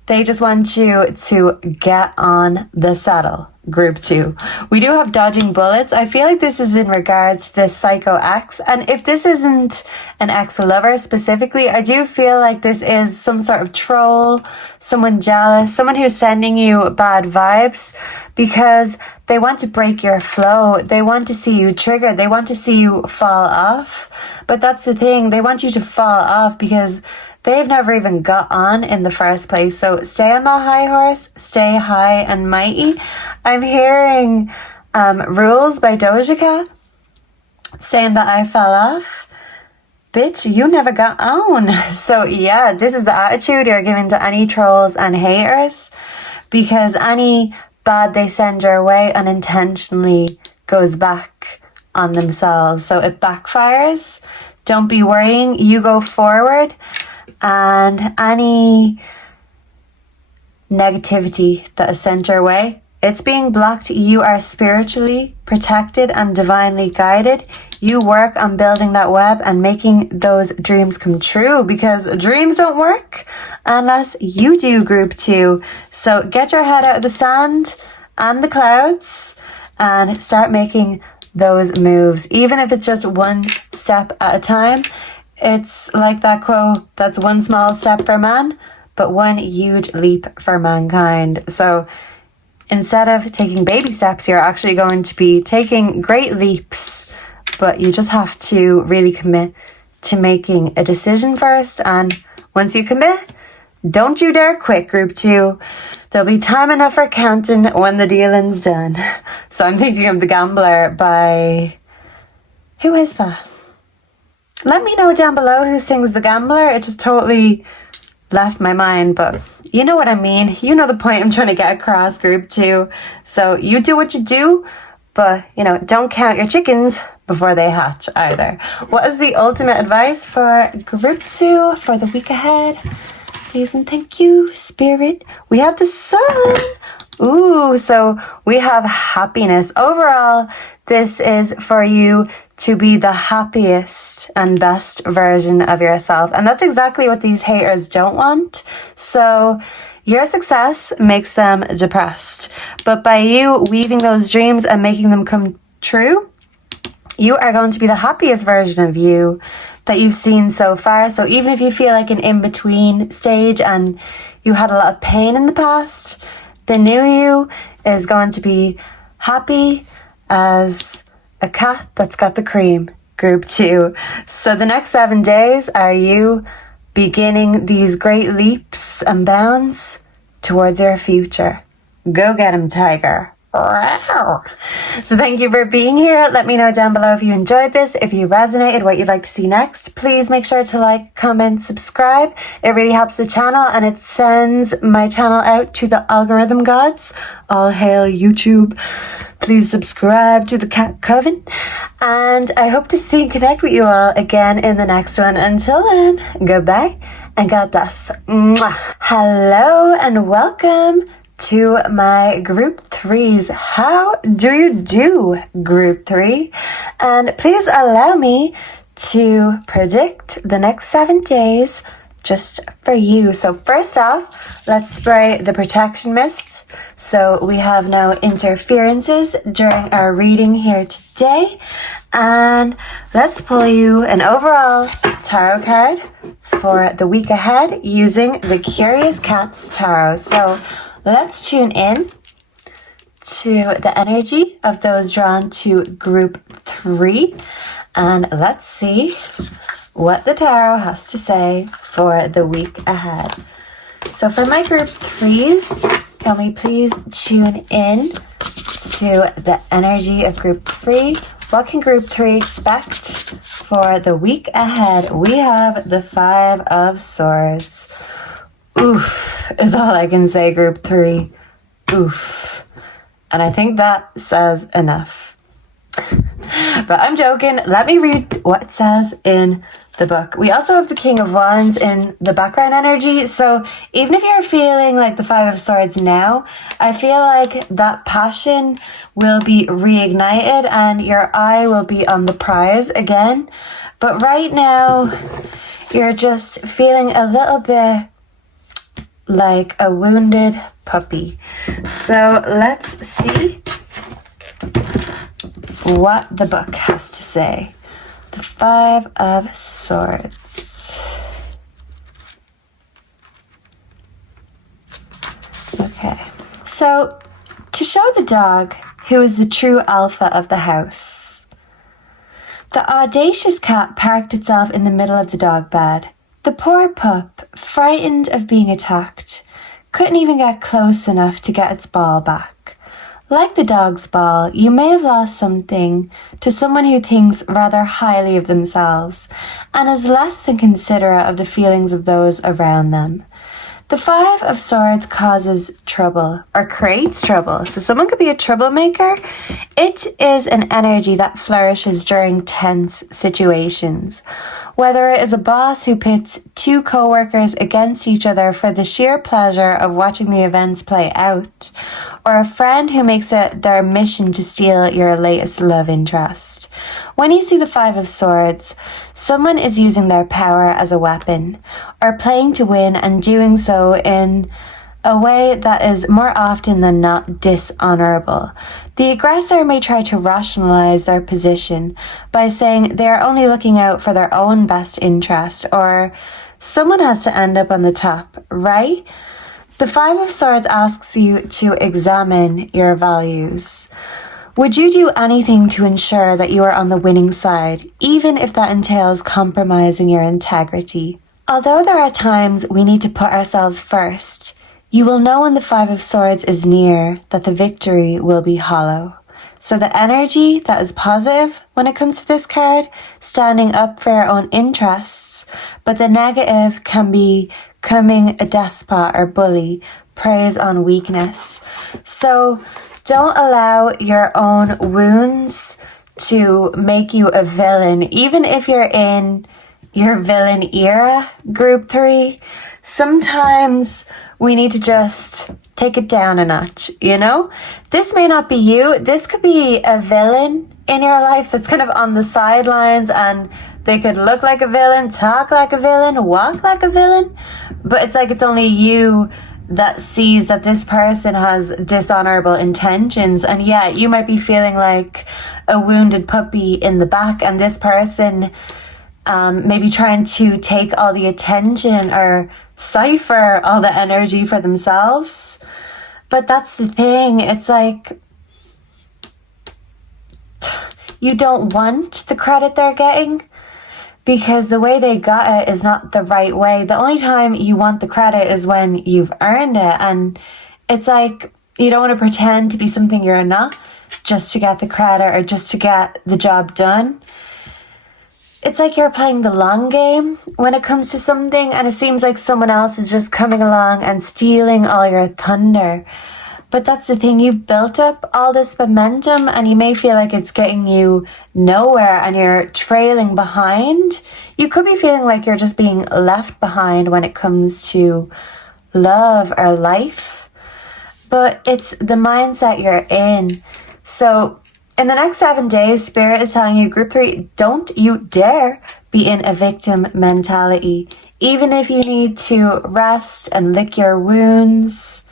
They just want you to get on the saddle. group 2. We do have dodging bullets. I feel like this is in regards to this psycho ex. And if this isn't an ex-lover specifically, I do feel like this is some sort of troll, someone jealous, someone who's sending you bad vibes because they want to break your flow. They want to see you triggered. They want to see you fall off. But that's the thing. They want you to fall off because they've never even got on in the first place. So stay on the high horse, stay high and mighty. I'm hearing Rules by Doja Cat saying that I fell off. Bitch, you never got on. So yeah, this is the attitude you're giving to any trolls and haters, because any bad they send your way unintentionally goes back on themselves. So it backfires. Don't be worrying. You go forward. And any negativity that is sent your way, it's being blocked. You are spiritually protected and divinely guided. You work on building that web and making those dreams come true, because dreams don't work unless you do, group 2. So get your head out of the sand and the clouds and start making those moves, even if it's just one step at a time. It's like that quote, that's one small step for man, but one huge leap for mankind. So instead of taking baby steps, you're actually going to be taking great leaps, but you just have to really commit to making a decision first. And once you commit, don't you dare quit, group 2. There'll be time enough for counting when the dealing's done. So I'm thinking of The Gambler by... who is that? Let me know down below who sings The Gambler. It just totally left my mind, but you know what I mean. You know the point I'm trying to get across, group 2. So you do what you do, but, you know, don't count your chickens before they hatch either. What is the ultimate advice for group 2 for the week ahead? Please and thank you, Spirit. We have the Sun. Ooh, so we have happiness. Overall, this is for you to be the happiest and best version of yourself. And that's exactly what these haters don't want. So your success makes them depressed. But by you weaving those dreams and making them come true, you are going to be the happiest version of you that you've seen so far. So even if you feel like an in-between stage and you had a lot of pain in the past, the new you is going to be happy as a cat that's got the cream, group 2. So the next 7 days are you beginning these great leaps and bounds towards your future. Go get 'em, tiger. So thank you for being here. Let me know down below if you enjoyed this, if you resonated, what you'd like to see next. Please make sure to like, comment, subscribe. It really helps the channel and it sends my channel out to the algorithm gods. All hail YouTube. Please subscribe to the Cat Coven. And I hope to see and connect with you all again in the next one. Until then, goodbye and God bless. Mwah. Hello and welcome to my group 3s. How do you do, group 3? And please allow me to predict the next 7 days just for you. So first off, let's spray the protection mist so we have no interferences during our reading here today. And let's pull you an overall tarot card for the week ahead using the Curious Cats Tarot. So let's tune in to the energy of those drawn to group 3 and let's see what the tarot has to say for the week ahead. So for my group 3s, can we please tune in to the energy of group 3? What can group 3 expect for the week ahead? We have the 5 of Swords. Oof is all I can say, group 3. Oof. And I think that says enough. But I'm joking. Let me read what it says in the book. We also have the King of Wands in the background energy. So even if you're feeling like the 5 of Swords now, I feel like that passion will be reignited and your eye will be on the prize again. But right now, you're just feeling a little bit like a wounded puppy. So let's see what the book has to say. The 5 of Swords. Okay, so to show the dog who is the true alpha of the house, the audacious cat parked itself in the middle of the dog bed. The poor pup, frightened of being attacked, couldn't even get close enough to get its ball back. Like the dog's ball, you may have lost something to someone who thinks rather highly of themselves and is less than considerate of the feelings of those around them. The 5 of Swords causes trouble or creates trouble. So someone could be a troublemaker. It is an energy that flourishes during tense situations. Whether it is a boss who pits 2 co-workers against each other for the sheer pleasure of watching the events play out, or a friend who makes it their mission to steal your latest love interest. When you see the 5 of Swords, someone is using their power as a weapon, or playing to win and doing so in a way that is more often than not dishonorable. The aggressor may try to rationalize their position by saying they are only looking out for their own best interest, or someone has to end up on the top, right? The 5 of Swords asks you to examine your values. Would you do anything to ensure that you are on the winning side, even if that entails compromising your integrity? Although there are times we need to put ourselves first, you will know when the 5 of Swords is near that the victory will be hollow. So the energy that is positive when it comes to this card, standing up for your own interests, but the negative can be becoming a despot or bully, preys on weakness. So don't allow your own wounds to make you a villain, even if you're in your villain era, group 3. Sometimes we need to just take it down a notch, you know? This may not be you. This could be a villain in your life that's kind of on the sidelines, and they could look like a villain, talk like a villain, walk like a villain, but it's like it's only you that sees that this person has dishonorable intentions. And yeah, you might be feeling like a wounded puppy in the back, and this person maybe trying to take all the attention or cipher all the energy for themselves. But that's the thing, it's like you don't want the credit they're getting, because the way they got it is not the right way. The only time you want the credit is when you've earned it, and it's like you don't want to pretend to be something you're not just to get the credit or just to get the job done. It's like you're playing the long game when it comes to something, and it seems like someone else is just coming along and stealing all your thunder. But that's the thing, you've built up all this momentum and you may feel like it's getting you nowhere and you're trailing behind. You could be feeling like you're just being left behind when it comes to love or life. But it's the mindset you're in. So in the next 7 days, Spirit is telling you, Group 3, don't you dare be in a victim mentality. Even if you need to rest and lick your wounds,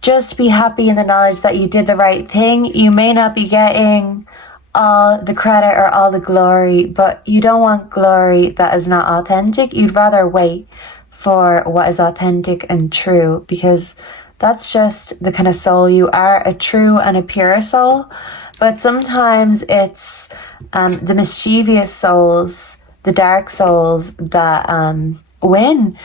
just be happy in the knowledge that you did the right thing. You may not be getting all the credit or all the glory, but you don't want glory that is not authentic. You'd rather wait for what is authentic and true, because that's just the kind of soul you are, a true and a pure soul. But sometimes it's the mischievous souls, the dark souls that win,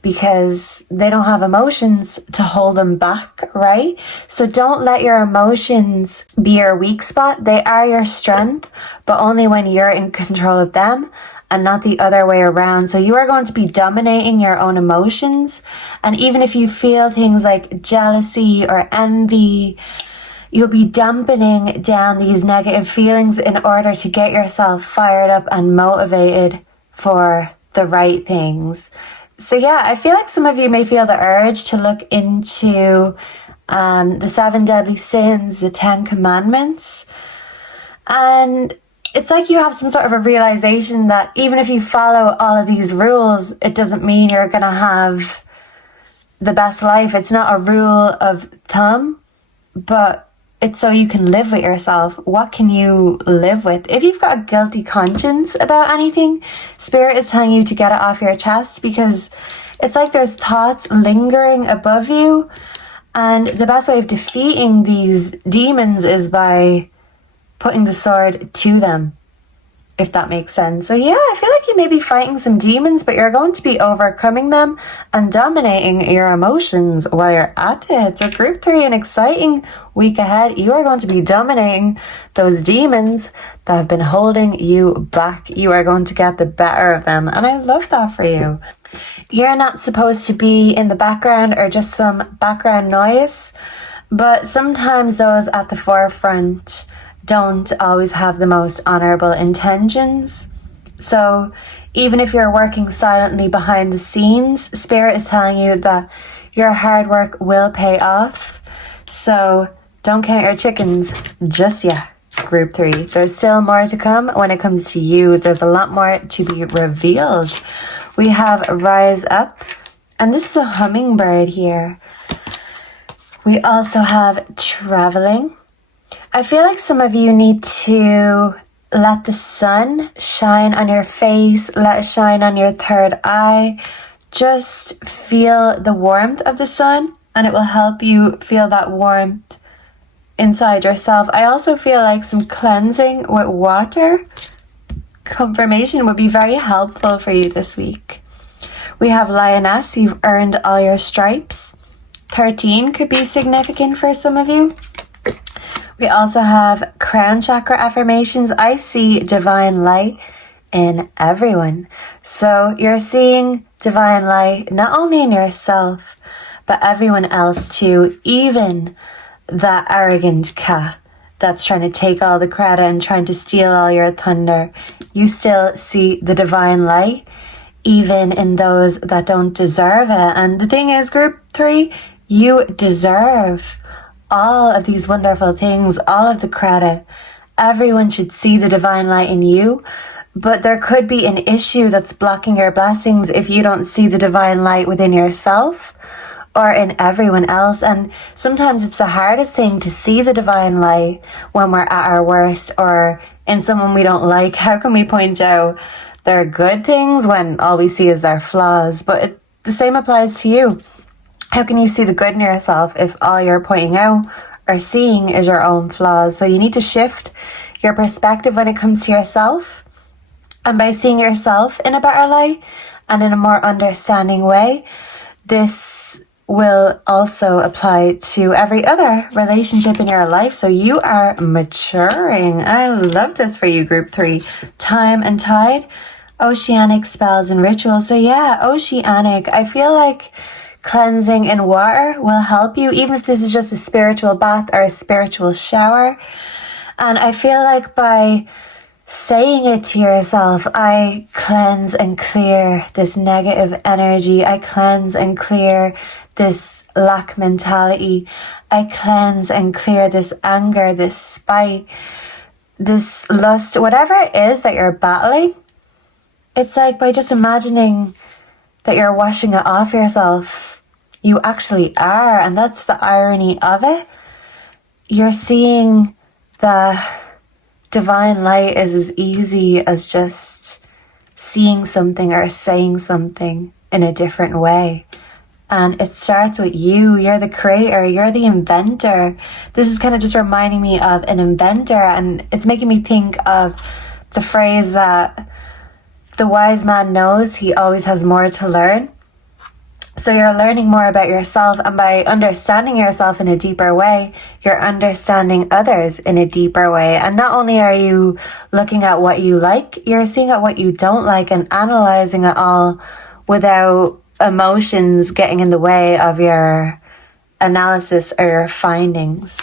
because they don't have emotions to hold them back, right? So don't let your emotions be your weak spot. They are your strength, but only when you're in control of them and not the other way around. So you are going to be dominating your own emotions. And even if you feel things like jealousy or envy, you'll be dampening down these negative feelings in order to get yourself fired up and motivated for the right things. So yeah, I feel like some of you may feel the urge to look into the 7 deadly sins, the 10 commandments. And it's like you have some sort of a realization that even if you follow all of these rules, it doesn't mean you're going to have the best life. It's not a rule of thumb, but it's so you can live with yourself. What can you live with? If you've got a guilty conscience about anything, Spirit is telling you to get it off your chest, because it's like there's thoughts lingering above you. And the best way of defeating these demons is by putting the sword to them, if that makes sense. So yeah, I feel like you may be fighting some demons, but you're going to be overcoming them and dominating your emotions while you're at it. So group 3, an exciting week ahead. You are going to be dominating those demons that have been holding you back. You are going to get the better of them. And I love that for you. You're not supposed to be in the background or just some background noise, but sometimes those at the forefront don't always have the most honorable intentions. So even if you're working silently behind the scenes, Spirit is telling you that your hard work will pay off. So don't count your chickens just yet, group 3. There's still more to come when it comes to you. There's a lot more to be revealed. We have Rise Up, and this is a hummingbird here. We also have Traveling. I feel like some of you need to let the sun shine on your face, let it shine on your third eye. Just feel the warmth of the sun, and it will help you feel that warmth inside yourself. I also feel like some cleansing with water, confirmation, would be very helpful for you this week. We have Lioness, you've earned all your stripes. 13 could be significant for some of you. We also have Crown Chakra affirmations. I see divine light in everyone. So you're seeing divine light not only in yourself, but everyone else too. Even that arrogant cat that's trying to take all the credit and trying to steal all your thunder. You still see the divine light, even in those that don't deserve it. And the thing is, group 3, you deserve all of these wonderful things, all of the credit. Everyone should see the divine light in you, but there could be an issue that's blocking your blessings if you don't see the divine light within yourself or in everyone else. And sometimes it's the hardest thing to see the divine light when we're at our worst or in someone we don't like. How can we point out their good things when all we see is their flaws? But the same applies to you. How can you see the good in yourself if all you're pointing out or seeing is your own flaws? So you need to shift your perspective when it comes to yourself. And by seeing yourself in a better light and in a more understanding way, this will also apply to every other relationship in your life. So you are maturing. I love this for you, group 3. Time and Tide, oceanic spells and rituals. So yeah, oceanic. I feel like cleansing in water will help you, even if this is just a spiritual bath or a spiritual shower. And I feel like by saying it to yourself, I cleanse and clear this negative energy. I cleanse and clear this lack mentality. I cleanse and clear this anger, this spite, this lust, whatever it is that you're battling. It's like by just imagining that you're washing it off yourself, you actually are. And that's the irony of it. You're seeing the divine light is as easy as just seeing something or saying something in a different way. And it starts with you. You're the creator. You're the inventor. This is kind of just reminding me of an inventor. And it's making me think of the phrase that the wise man knows he always has more to learn. So you're learning more about yourself, and by understanding yourself in a deeper way, you're understanding others in a deeper way. And not only are you looking at what you like, you're seeing at what you don't like and analyzing it all without emotions getting in the way of your analysis or your findings.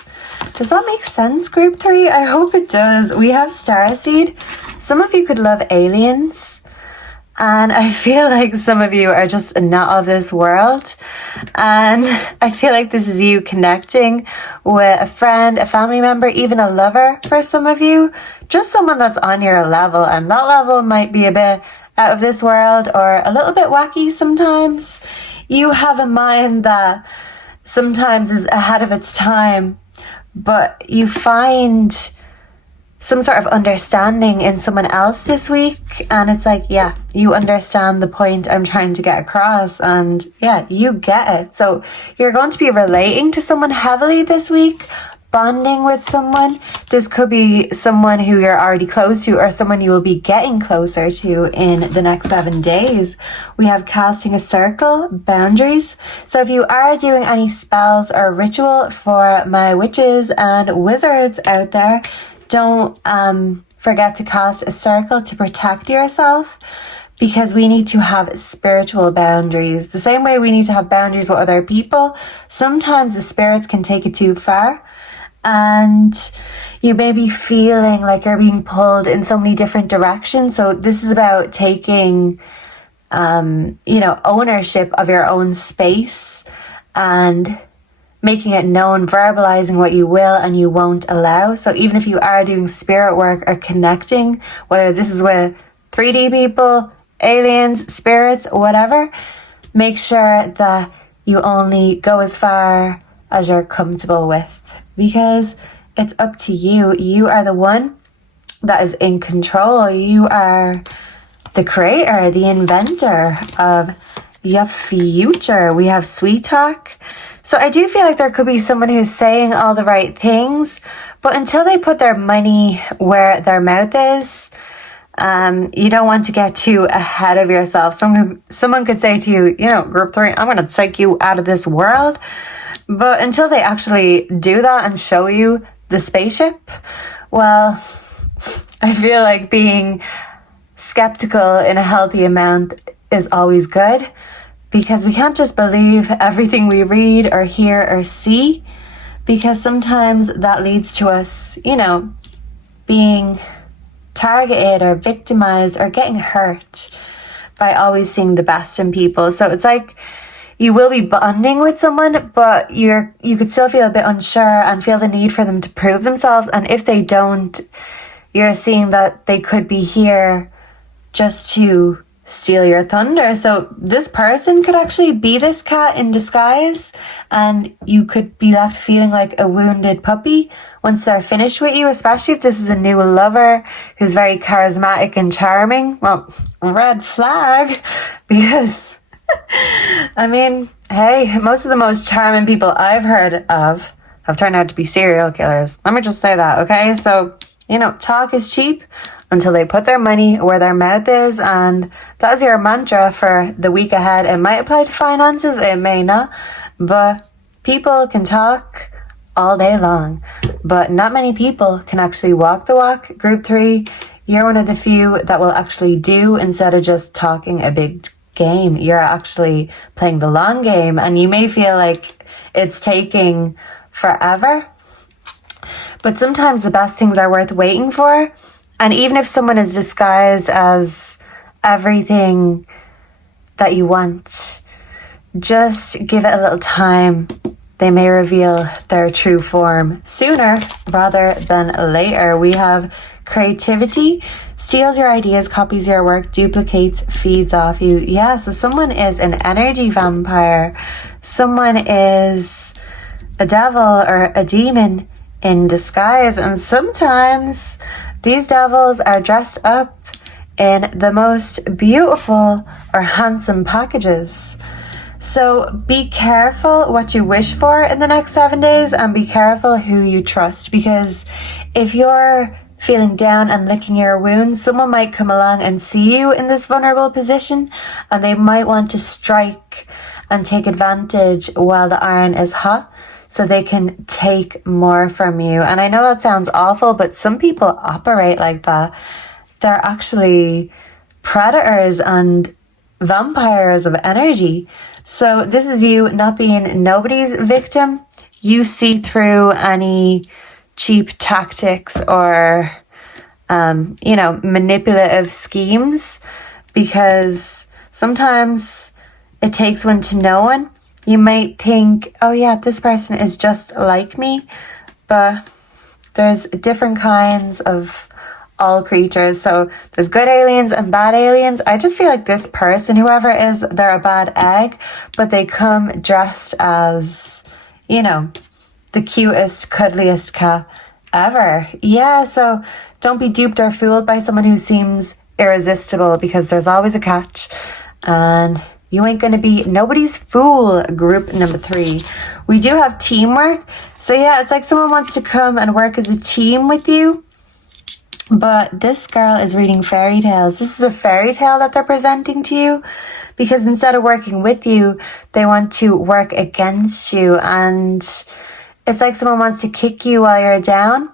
Does that make sense, group 3? I hope it does. We have Starseed. Some of you could love aliens. And I feel like some of you are just not of this world. And I feel like this is you connecting with a friend, a family member, even a lover for some of you. Just someone that's on your level. And that level might be a bit out of this world or a little bit wacky sometimes. you have a mind that sometimes is ahead of its time, but you find some sort of understanding in someone else this week, and it's like, yeah, you understand the point I'm trying to get across, and yeah, you get it. So you're going to be relating to someone heavily this week, bonding with someone. This could be someone who you're already close to, or someone you will be getting closer to in the next 7 days. We have casting a circle, boundaries. So if you are doing any spells or ritual for my witches and wizards out there, don't forget to cast a circle to protect yourself, because we need to have spiritual boundaries. The same way we need to have boundaries with other people, sometimes the spirits can take it too far, and you may be feeling like you're being pulled in so many different directions. So this is about taking, ownership of your own space and making it known, verbalizing what you will and you won't allow. So even if you are doing spirit work or connecting, whether this is with 3D people, aliens, spirits, whatever, make sure that you only go as far as you're comfortable with, because it's up to you. You are the one that is in control. You are the creator, the inventor of your future. We have sweet talk. So I do feel like there could be someone who's saying all the right things, but until they put their money where their mouth is, you don't want to get too ahead of yourself. Someone could say to you, group 3, I'm going to take you out of this world. But until they actually do that and show you the spaceship, well, I feel like being skeptical in a healthy amount is always good. Because we can't just believe everything we read or hear or see, because sometimes that leads to us, being targeted or victimized or getting hurt by always seeing the best in people. So it's like you will be bonding with someone, but you could still feel a bit unsure and feel the need for them to prove themselves. And if they don't, you're seeing that they could be here just to steal your thunder. So this person could actually be this cat in disguise, and you could be left feeling like a wounded puppy once they're finished with you, especially if this is a new lover who's very charismatic and charming. Well, red flag, because hey, most of the most charming people I've heard of have turned out to be serial killers. Let me just say that, okay? So, talk is cheap until they put their money where their mouth is, and that is your mantra for the week ahead. It might apply to finances, it may not, but people can talk all day long, but not many people can actually walk the walk. Group 3, you're one of the few that will actually do, instead of just talking a big game. You're actually playing the long game, and you may feel like it's taking forever, but sometimes the best things are worth waiting for. And even if someone is disguised as everything that you want, just give it a little time. They may reveal their true form sooner rather than later. We have creativity, steals your ideas, copies your work, duplicates, feeds off you. Yeah, so someone is an energy vampire. Someone is a devil or a demon in disguise. And sometimes these devils are dressed up in the most beautiful or handsome packages. So be careful what you wish for in the next 7 days, and be careful who you trust, because if you're feeling down and licking your wounds, someone might come along and see you in this vulnerable position, and they might want to strike and take advantage while the iron is hot, so they can take more from you. And I know that sounds awful, but some people operate like that. They're actually predators and vampires of energy. So this is you not being nobody's victim. You see through any cheap tactics or, manipulative schemes, because sometimes it takes one to know one. You might think, oh yeah, this person is just like me, but there's different kinds of all creatures. So there's good aliens and bad aliens. I just feel like this person, whoever it is, they're a bad egg, but they come dressed as, you know, the cutest, cuddliest cat ever. Yeah, so don't be duped or fooled by someone who seems irresistible, because there's always a catch, and you ain't gonna be nobody's fool. Group number 3. We do have teamwork. So yeah, it's like someone wants to come and work as a team with you. But this girl is reading fairy tales. This is a fairy tale that they're presenting to you, because instead of working with you, they want to work against you. And it's like someone wants to kick you while you're down,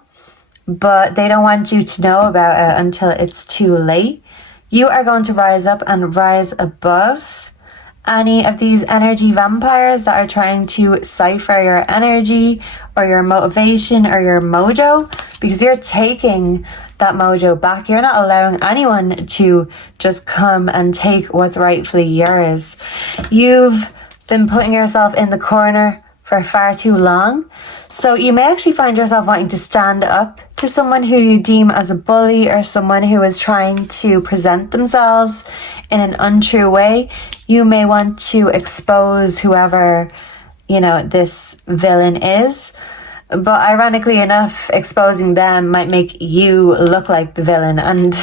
but they don't want you to know about it until it's too late. You are going to rise up and rise above any of these energy vampires that are trying to cipher your energy or your motivation or your mojo, because you're taking that mojo back. You're not allowing anyone to just come and take what's rightfully yours. You've been putting yourself in the corner for far too long. So you may actually find yourself wanting to stand up to someone who you deem as a bully, or someone who is trying to present themselves in an untrue way. You may want to expose whoever, you know, this villain is. But ironically enough, exposing them might make you look like the villain. And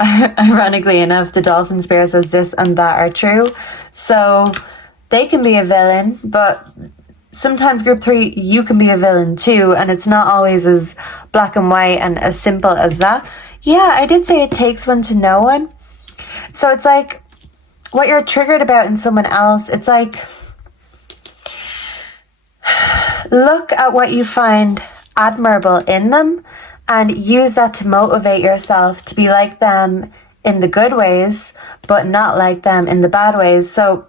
ironically enough, the dolphin spirit says this and that are true. So they can be a villain, but sometimes group 3, you can be a villain too, and it's not always as black and white and as simple as that. Yeah, I did say it takes one to know one. So it's like what you're triggered about in someone else, it's like, look at what you find admirable in them and use that to motivate yourself to be like them in the good ways, but not like them in the bad ways. So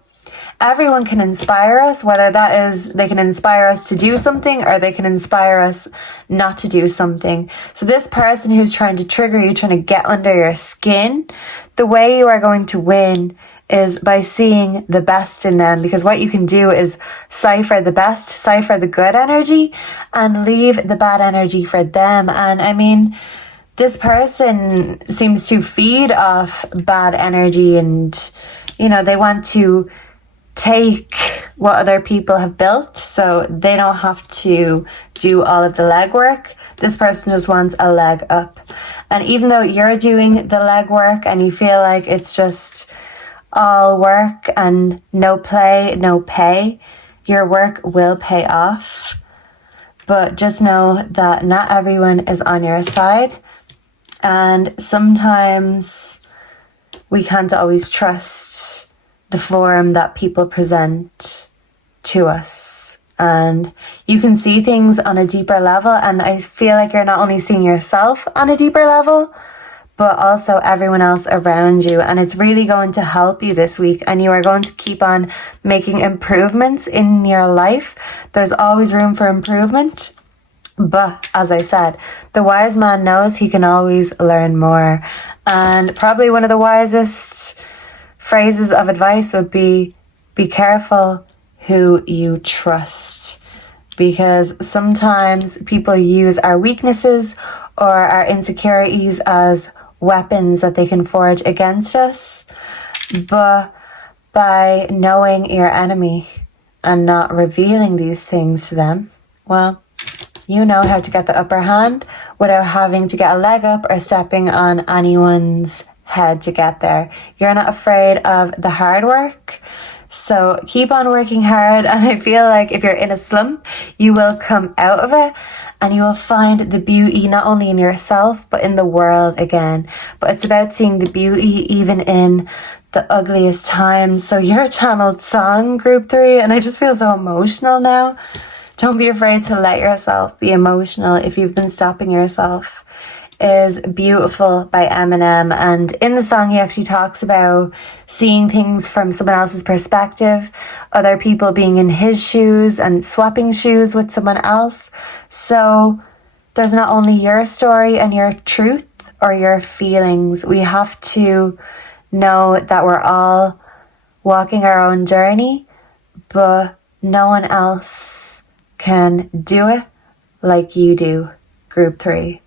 everyone can inspire us, whether that is they can inspire us to do something or they can inspire us not to do something. So this person who's trying to trigger you, trying to get under your skin, the way you are going to win is by seeing the best in them, because what you can do is cipher the best, cipher the good energy, and leave the bad energy for them. And I mean, this person seems to feed off bad energy, and, you know, they want to take what other people have built so they don't have to do all of the legwork. This person just wants a leg up. And even though you're doing the legwork and you feel like it's just all work and no play, no pay, your work will pay off. But just know that not everyone is on your side, and sometimes we can't always trust the form that people present to us. And you can see things on a deeper level, and I feel like you're not only seeing yourself on a deeper level, but also everyone else around you. And it's really going to help you this week, and you are going to keep on making improvements in your life. There's always room for improvement. But as I said, the wise man knows he can always learn more. And probably one of the wisest phrases of advice would be careful who you trust. Because sometimes people use our weaknesses or our insecurities as weapons that they can forge against us. But by knowing your enemy and not revealing these things to them, well, you know how to get the upper hand without having to get a leg up or stepping on anyone's head to get there. You're not afraid of the hard work. So keep on working hard. And I feel like if you're in a slump, you will come out of it and you will find the beauty not only in yourself, but in the world again. But it's about seeing the beauty even in the ugliest times. So your channeled song, Group 3, and I just feel so emotional now. Don't be afraid to let yourself be emotional if you've been stopping yourself, is Beautiful by Eminem. And in the song, he actually talks about seeing things from someone else's perspective, other people being in his shoes and swapping shoes with someone else. So there's not only your story and your truth or your feelings. We have to know that we're all walking our own journey, but no one else can do it like you do, Group 3.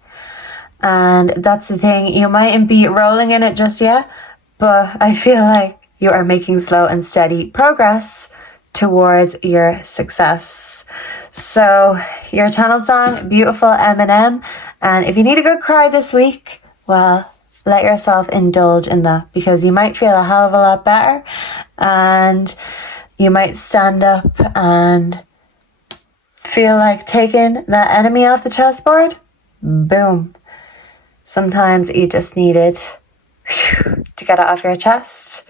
And that's the thing, you mightn't be rolling in it just yet, but I feel like you are making slow and steady progress towards your success. So your channeled song, beautiful Eminem. And if you need a good cry this week, well, let yourself indulge in that, because you might feel a hell of a lot better, and you might stand up and feel like taking that enemy off the chessboard. Boom. Sometimes you just needed to get it off your chest,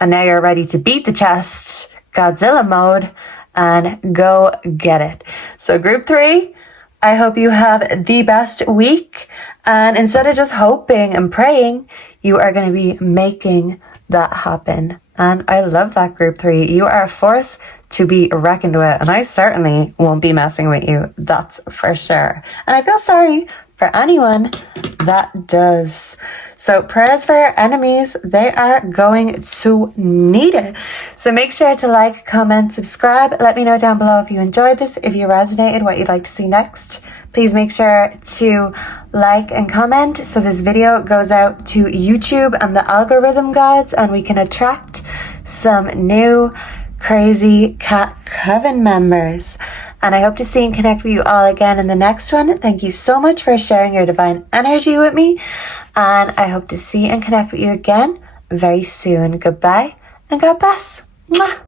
and now you're ready to beat the chest, Godzilla mode, and go get it. So group 3, I hope you have the best week, and instead of just hoping and praying, you are going to be making that happen. And I love that group 3. You are a force to be reckoned with, and I certainly won't be messing with you, that's for sure. And I feel sorry for anyone that does. So prayers for your enemies, they are going to need it. So make sure to like, comment, subscribe. Let me know down below if you enjoyed this, if you resonated, what you'd like to see next. Please make sure to like and comment so this video goes out to YouTube and the algorithm gods, and we can attract some new crazy cat coven members. And I hope to see and connect with you all again in the next one. Thank you so much for sharing your divine energy with me. And I hope to see and connect with you again very soon. Goodbye and God bless. Mwah.